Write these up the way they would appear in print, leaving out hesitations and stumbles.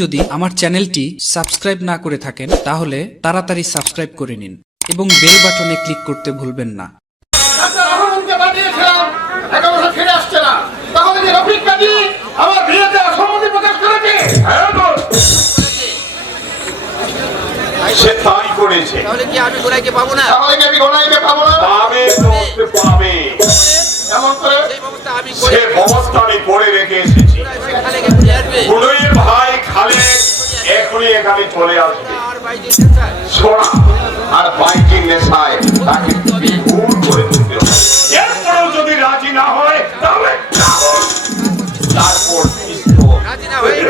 যদি আমার চ্যানেলটি সাবস্ক্রাইব না করে থাকেন তাহলে তাড়াতাড়ি সাবস্ক্রাইব করে নিন এবং বেল বাটনে ক্লিক করতে ভুলবেন না। সে তাই করেছে। তাহলে কি আমি গোড়াইকে পাবো না? পাবে তো পাবে। সে ব্যবস্থা আমি করে রেখে এসেছি। বুড়োইয়ের ভাই খালেদ এখনই এখানে চলে আসবে। সোনা আর বাইকিং নেশায় তাকে বিভোর করে দিতে হবে। এরপরেও যদি রাজি না হয় তাহলে তারপর রাজি না হয়ে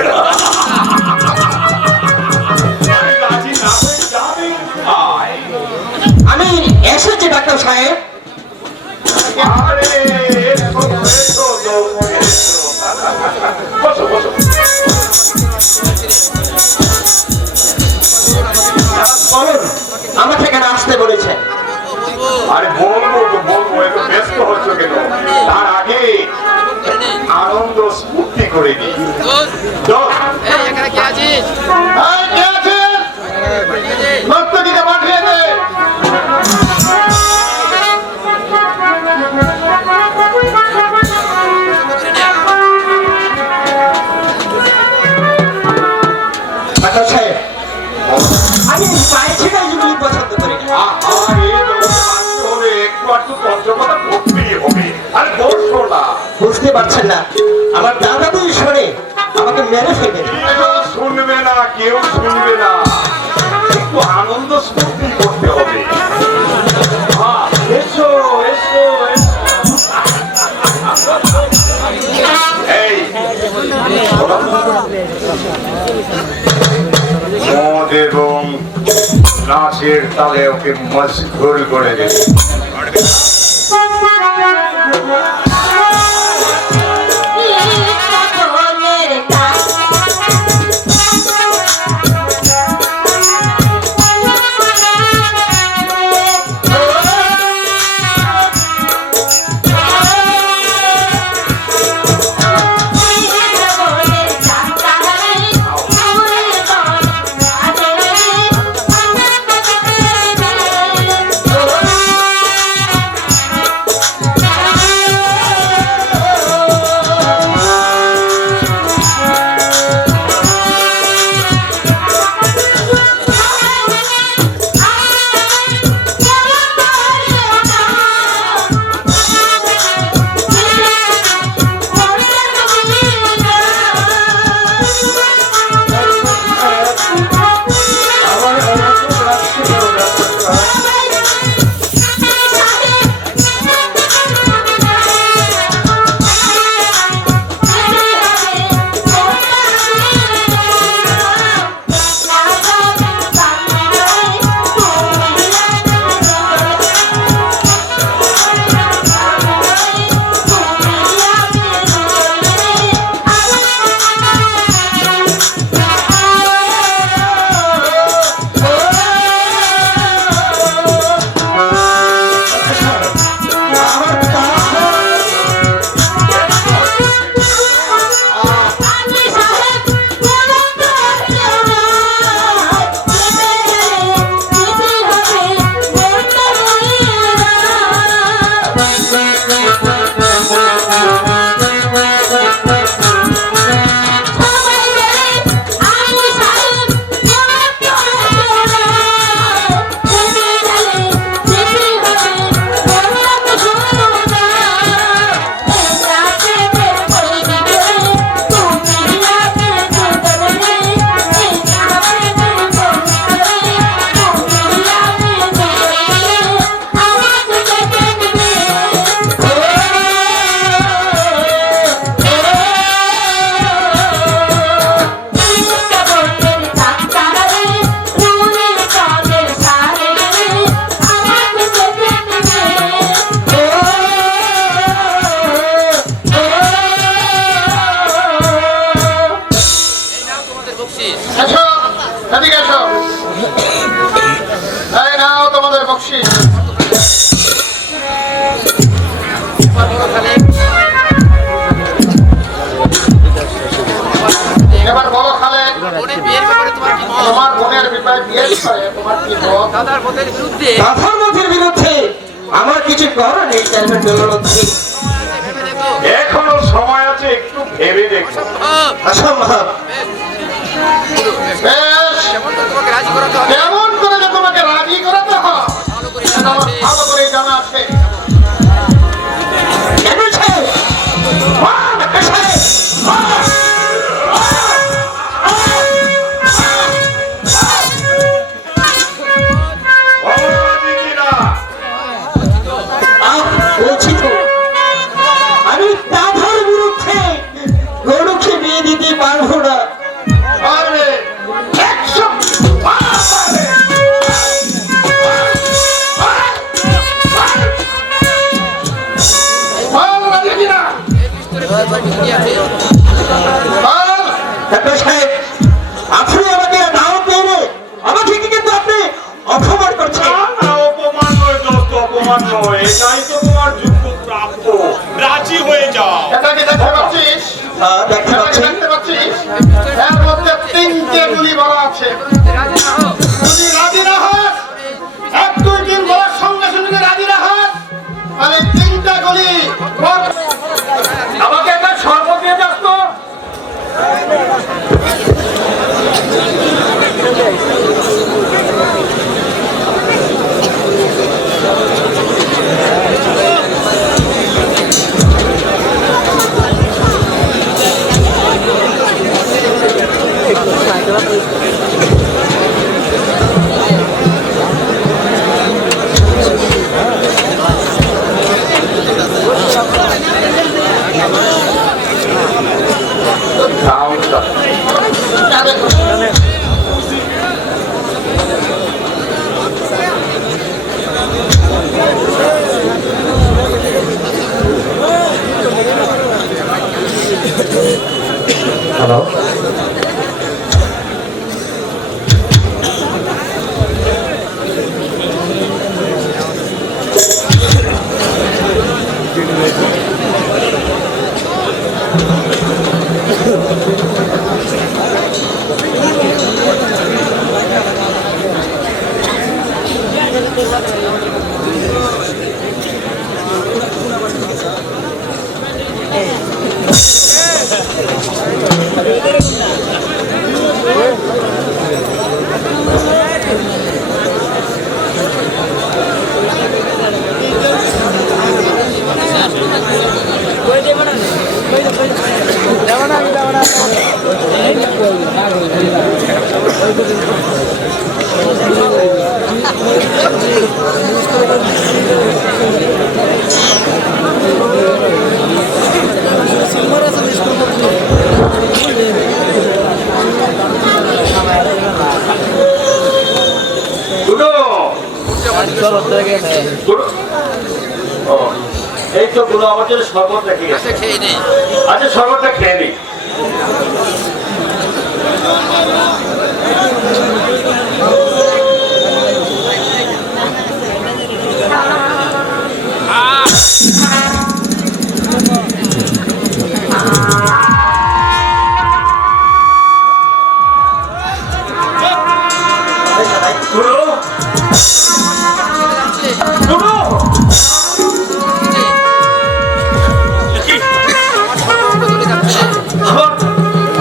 আমি এসেছি ডাক্তার সাহেব। বলুন আমাকে এখানে আসতে বলেছেন। আরে বলবো তো বলবো, এত ব্যস্ত হচ্ছে কেন? তার আগে আনন্দ স্ফূর্তি করে নি। এখানে কে আছিস? ডাক্তার সাহেব আমি পায়খানা এগুলি পছন্দ করি না। বুঝতে পারছেন না আমার দাদা দুই শোনে আমাকে মেরে ফেলবে। শুনবে না, কেউ শুনবে না, একটু আনন্দ স্ফূর্তি করতে হবে। এসো এসো এই মদ এবং নাচের তালে ওকে মশগুল করে দেবে। দাদার পথের বিরুদ্ধে দাদার মতের বিরুদ্ধে আমার কিছু করার নেই চেয়ারম্যান বেলুনত্রী। ভেবে দেখো এখনো সময় আছে, একটু ভেবে দেখো। অসম্ভব। বেশ, যেমন করে তোমাকে রাজি করাতে হবে কেমন করে যে তোমাকে রাজি করাতে হয় ভালো করে সেটা জানা আমার আছে। ভালো করে জানা আছে। চেয়ারম্যান সাহেব! ডাক্তার সাহেব! অপরাধী কিনা? বলছি তো, আমি দাদার বিরুদ্ধে গরুকে বিয়ে দিতে পারবো না। পারবে, 100 পারবে। রাজি কিনা? এই পিস্তলের ভিতরে কি আছে বল। ডাক্তার সাহেব, আপনি আমাকে দাওয়াত দেন, আমাকে কিন্তু আপনি অপমান করছেন। না, না, অপমান নয় দোস্ত, অপমান নয়। এটাই তো তোমার যোগ্য প্রাপ্য। রাজি হয়ে যাও। এটাকে দেখতে পাচ্ছিস? দেখতে এটাকে পাচ্ছি। দেখতে পাচ্ছিস? এর মধ্যে 3টে গুলি ভরা আছে। রাজি না হও যদি রাজি না হয়, 1, 2, 3 বলার সঙ্গে সঙ্গে যদি রাজি না হয়, তাহলে 3টা গুলি ভর- আমাকে একটা শরবত দিয়ে যাস তো। হ্যালো, দুটো। দুটো। ও, এই তো গুলো আমার জন্য শরবত রেখে গেছে। আচ্ছা খেয়ে নে আচ্ছা, শরবতটা খেয়ে নি। দুটো। দুটো। চলে যাচ্ছে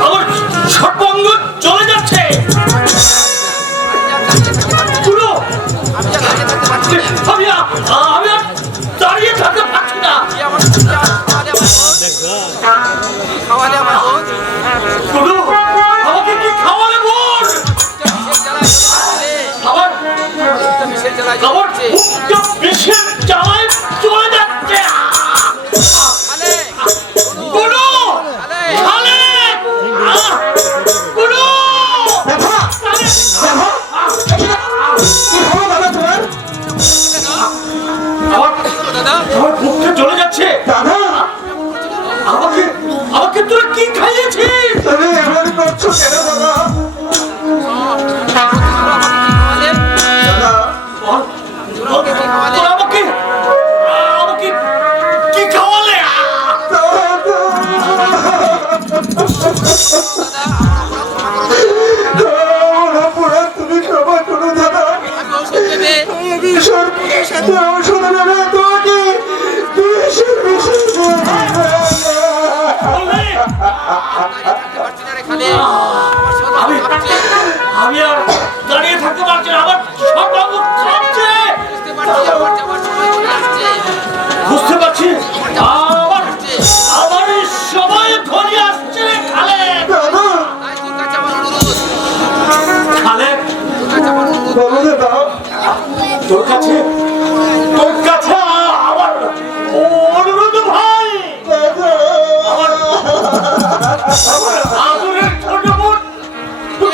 আমার সর্বাঙ্গ চলে যাচ্ছে। তোর কাছে আমার অনুরোধ ভাই, আমার আদরের ছোট বোন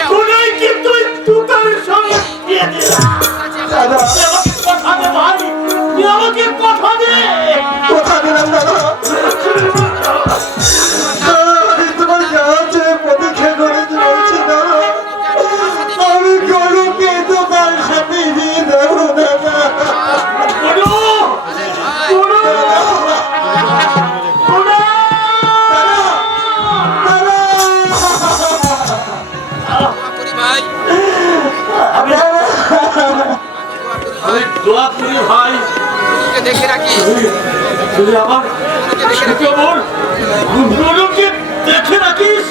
কুনাইকে তুই তুতারের সঙ্গে বিয়ে দে। আমাকে কথা দে ভাই, তুই আমাকে কথা দে। কথা দিলাম দাদা, আমি তোমার কাছে পরীক্ষা করে বলছি দাদা, আমি গরুকে তোমার সাথে বিয়ে দেবো দাদা। ভাই আমি দোয়া করি ভাই, দেখে রাখি তুই আমার ছোট বোন গুলোকে দেখে রাখিস।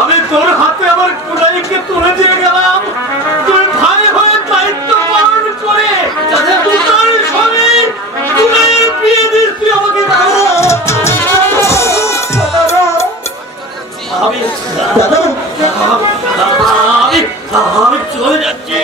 আমি তোর হাতে আমার কুনাইকে তুলে দিয়ে গেলাম, তুই ভাই হয়ে দায়িত্ব পালন করে তুতারের সঙ্গে কুনাইয়ের বিয়ে দিস। তুই আমাকে আমি আমি চলে যাচ্ছি।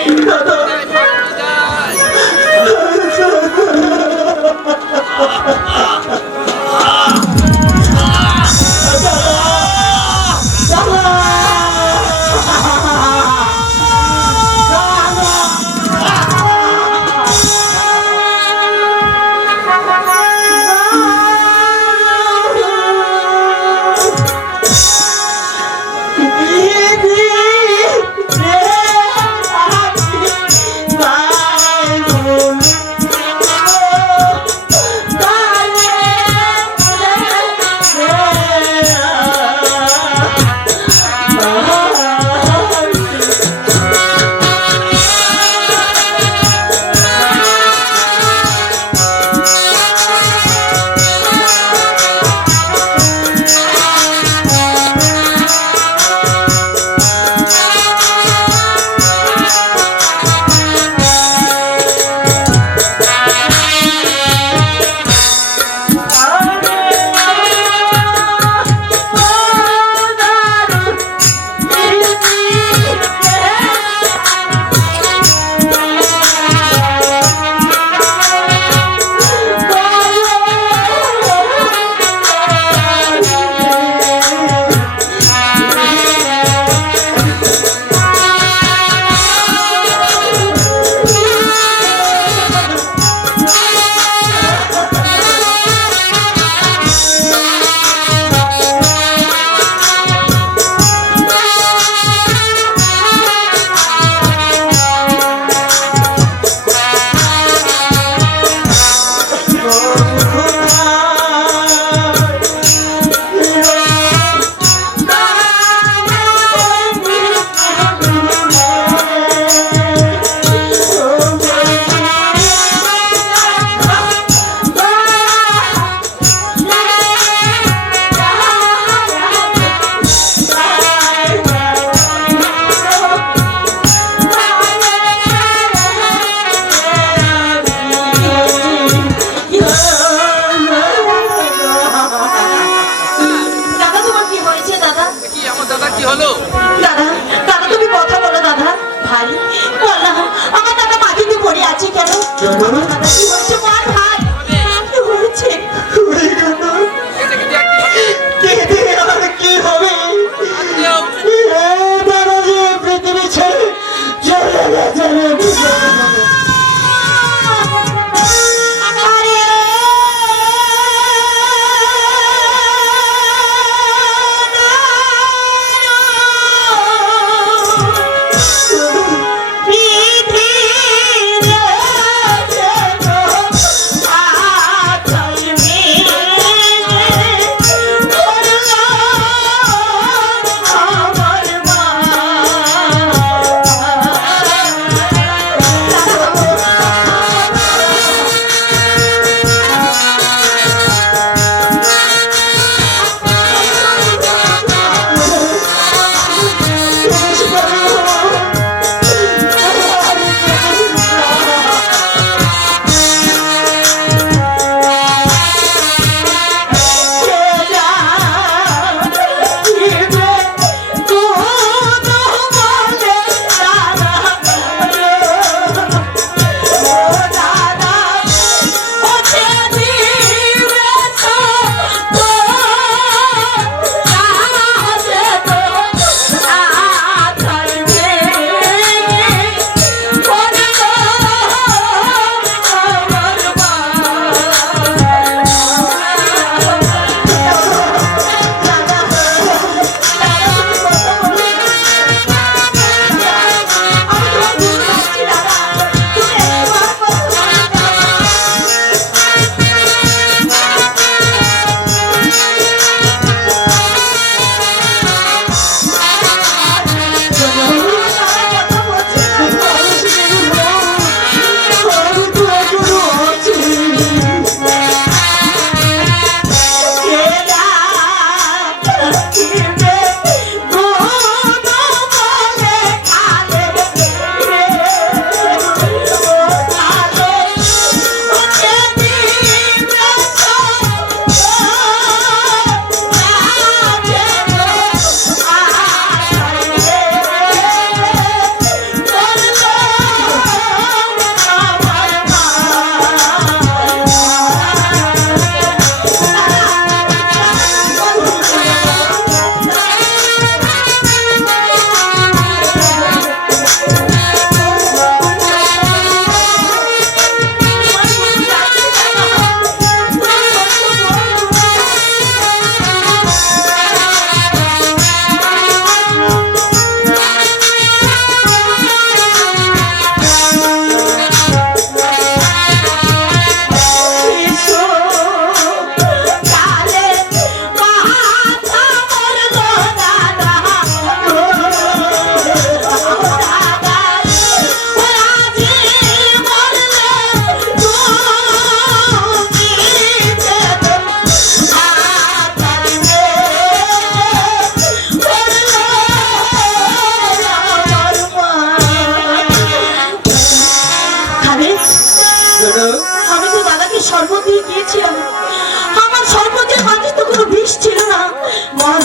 বল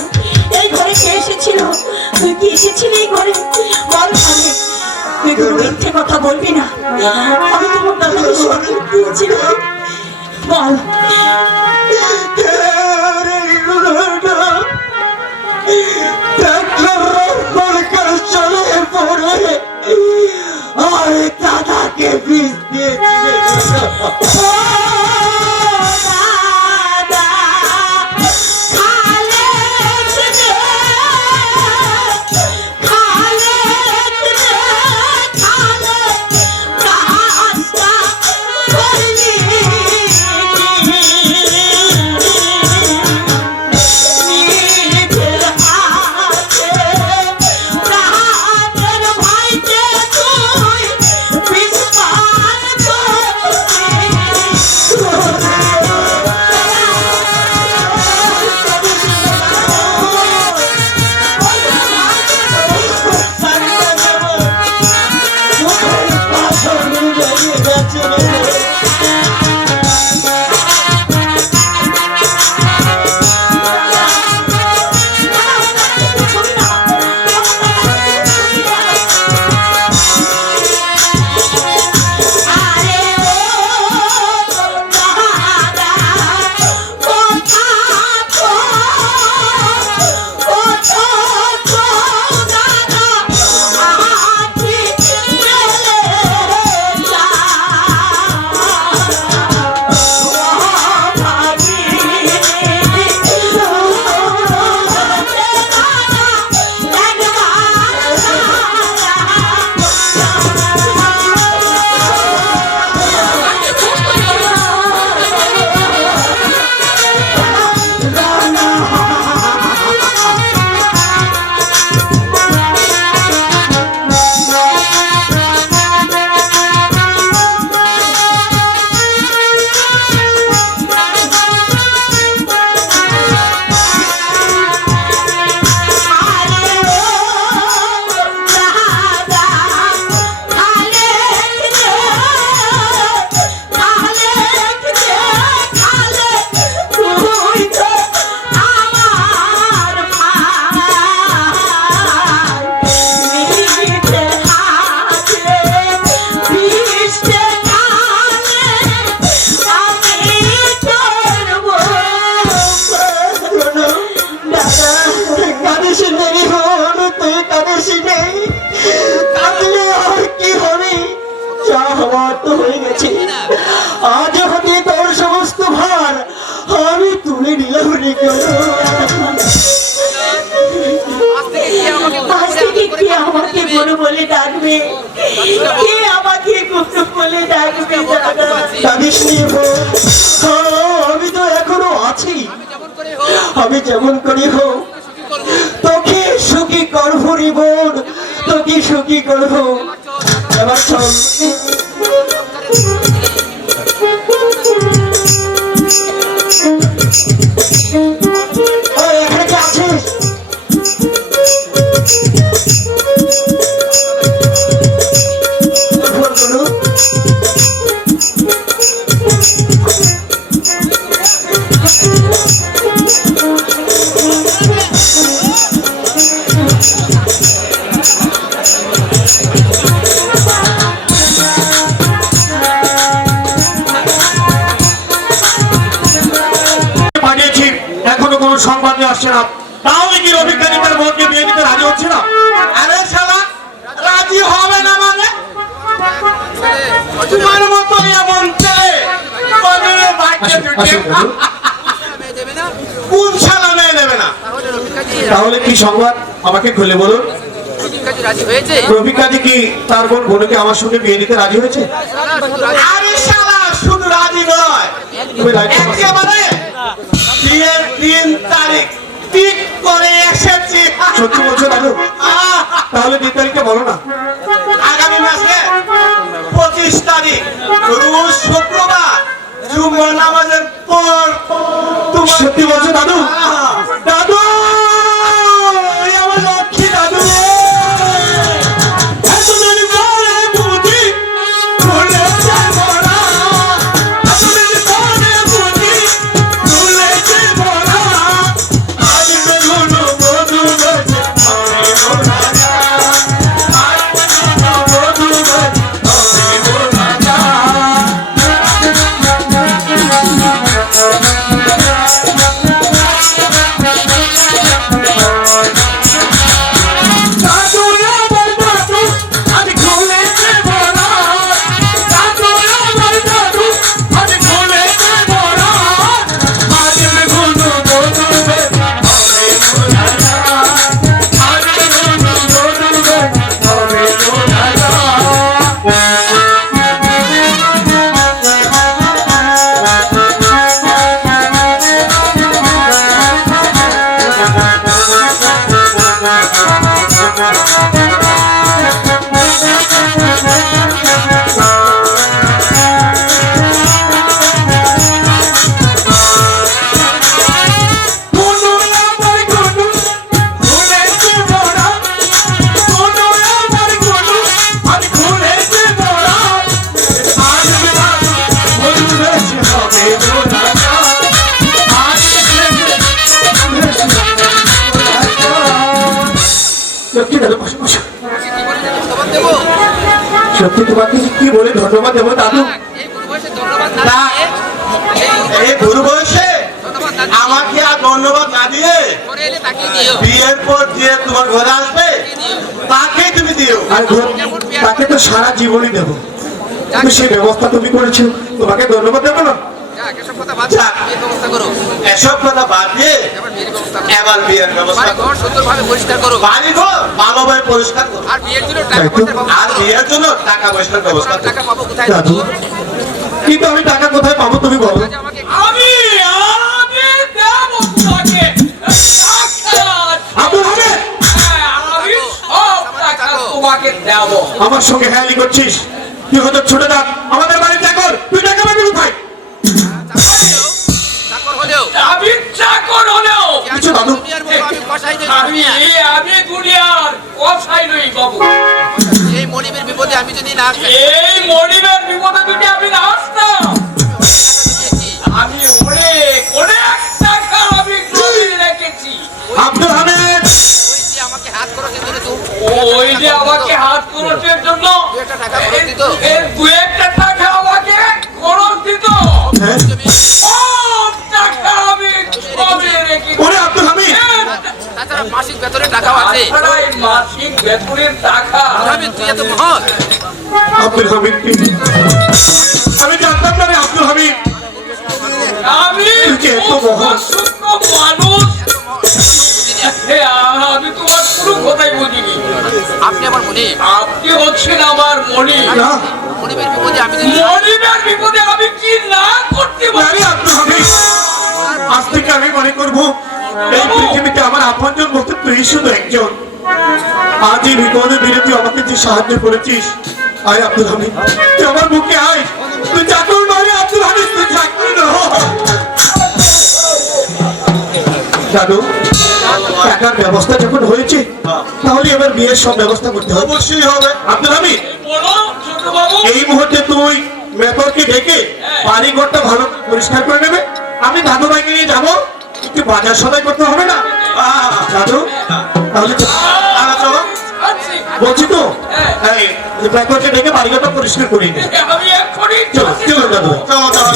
এই ঘরে কে এসেছিল? তুই কি এসেছিলি এই ঘরে? বল আমি, তুই কোনো মিথ্যে কথা বলবি না। আমি তোমার দাদাকে সঙ্গে দিয়েছিলাম, বল। চলে পড়ে আর দাদাকে বিষ দিয়েছিল। আজ হতে তোর সমস্ত ভার আমি তুলে নিলাম রে। আজ থেকে কে আমাকে বড় বলে ডাকবে? কে আমাকে গুপ্ত বলে ডাকবে? কাঁদিস নি বোন, আমি তো এখনো আছি। আমি যেমন করি হোক তোকে সুখী করবো রে বোন, তোকে সুখী করবো। এবার চল এখানে কি আছিস? এখনো কোনো সংবাদ আসছে না, তাহলে কি রবিকারী তার বোনকে বিয়ে দিতে রাজি হচ্ছে না? আরে শালা রাজি হবে না মানে? তোমার মতো এমন ছেলে কবে বাচ্চা জুটে কোন শালা মেয়ে নেবে না? তাহলে কি সংবাদ আমাকে খুলে বলুন। রবিকাজি কি তার বোনকে আমার সঙ্গে বিয়ে দিতে রাজি হয়েছে? আরে শালা শুধু রাজি নয়, একেবারে বিয়ের 3 তারিখ ঠিক করে এসেছি। সত্যি বলছো দাদু? তাহলে 3 তারিখটা বলো না। আগামী মাসে 25 তারিখ রোজ শুক্রবার জুমার নামাজের পর। সত্যি বলছো দাদু? দাদু আমার লক্ষ্মী দাদু। সত্যি তোমাকে কি বলে ধন্যবাদ দেবো দাদু? এই বুড়ো বয়সে ধন্যবাদ না না। দিয়ে, এই বুড়ো বয়সে ধন্যবাদ না দিয়ে, আমাকে আর ধন্যবাদ না দিয়ে পরে এলে তাকে দিও। বিয়ের পর যে তোমার ঘরে আসবে তাকেই তুমি দিও। আর তাকে তো সারা জীবনই দেবো। তুমি সেই ব্যবস্থা তুমি করেছো, তোমাকে ধন্যবাদ দেবো না? যাক, এসব কথা বাদ যাক। দাও, বিয়ের ব্যবস্থা করো। এসব কথা বাদ দিয়ে এবার বিয়ের ব্যবস্থা করো। এবার বিয়ের ব্যবস্থা বাড়ি করো। ঘর সুন্দরভাবে পরিষ্কার করো। বাড়ি ঘর ভালোভাবে পরিষ্কার করো। আর বিয়ের জন্য টাকা পয়সার ব্যবস্থা আর করো। বিয়ের জন্য টাকা পয়সার ব্যবস্থা করো। টাকা পাবো কোথায়? দাদু, কিন্তু আমি টাকা কোথায় পাবো তুমি বলো? আজ আমাকে আমি দেব তোমাকে আব্দুল হামিদ, আমি সব টাকা তোমাকে দেব। আমার সঙ্গে হেয়ালি করছিস? তুই হয়তো ছোটে থাক, আমাদের বাড়ির চাকর, তুই টাকা পাবি কোথায়? চাকর হলেও আমি চাকর হলেও কিছু দাদু। দুনিয়ার বড় আমি কষাই নই, আমি দুনিয়ার কথাই নই বাবু। এই মনিবের বিপদে আমি যদি না আসি, এই মনিবের বিপদে যদি আমি না আসতাম, দিয়েছি, আমি অনেক অনেক টাকা আমি জমিয়ে রেখেছি। আব্দুল হামিদ, ওই যে আমাকে হাত খরচের জন্য তো ওই যে আমাকে হাত খরচের জন্য দু একটা টাকা খরচ দিত। এর দু একটা টাকা আমাকে খরচ দিত। হ্যাঁ? সব টাকা আমি জমিয়ে রেখেছি। ওরে আব্দুল হামিদ, তাছাড়া মাসিক বেতনের টাকাও আছে। তাছাড়া এই মাসিক বেতনের টাকা আমি তুই এত মহৎ, আব্দুল হামিদ, আমি জানতাম না রে আব্দুল হামিদ। আমি তুই যে এত মহান। অসুস্থ মানুষ। আমি তোমার কোনো কথাই বুঝিনি। আপনি আমার মনিব। আপনি হচ্ছেন আমার মনি। না, মনিবের বিপদে আমি যদি মনিবের বিপদে আমি কি না করতে পারি? আরে আব্দুল হামিদ, আজ থেকে আমি মনে করবো এই পৃথিবীতে আমার আপনজন বলতে তুই শুধু একজন। আজ এই বিপদে দিনে তুই আমাকে যে সাহায্য করেছিস, আয় আব্দুল হামিদ, তুই আমার বুকে আয়। তুই চাকর নয় আব্দুল হামিদ, তুই চাকর নয়। দাদু, টাকার ব্যবস্থা যখন হয়েছে তাহলে এবার বিয়ের সব ব্যবস্থা করতে হবে। অবশ্যই হবে আব্দুল হামিদ। বলো ছোট বাবু। এই মুহূর্তে তুই মেথরকে ডেকে বাড়ি ঘরটা ভালো পরিষ্কার করে নেবে। আমি দাদু ভাইকে নিয়ে যাবো, একটু বাজার সদাই করতে হবে না দাদু? তাহলে চলো, আচ্ছা, বলছি তো এই মেথরকে ডেকে বাড়ি ঘরটা পরিষ্কার করে নে। আমি এক্ষুনি চলো চলো দাদু, চলো চলো।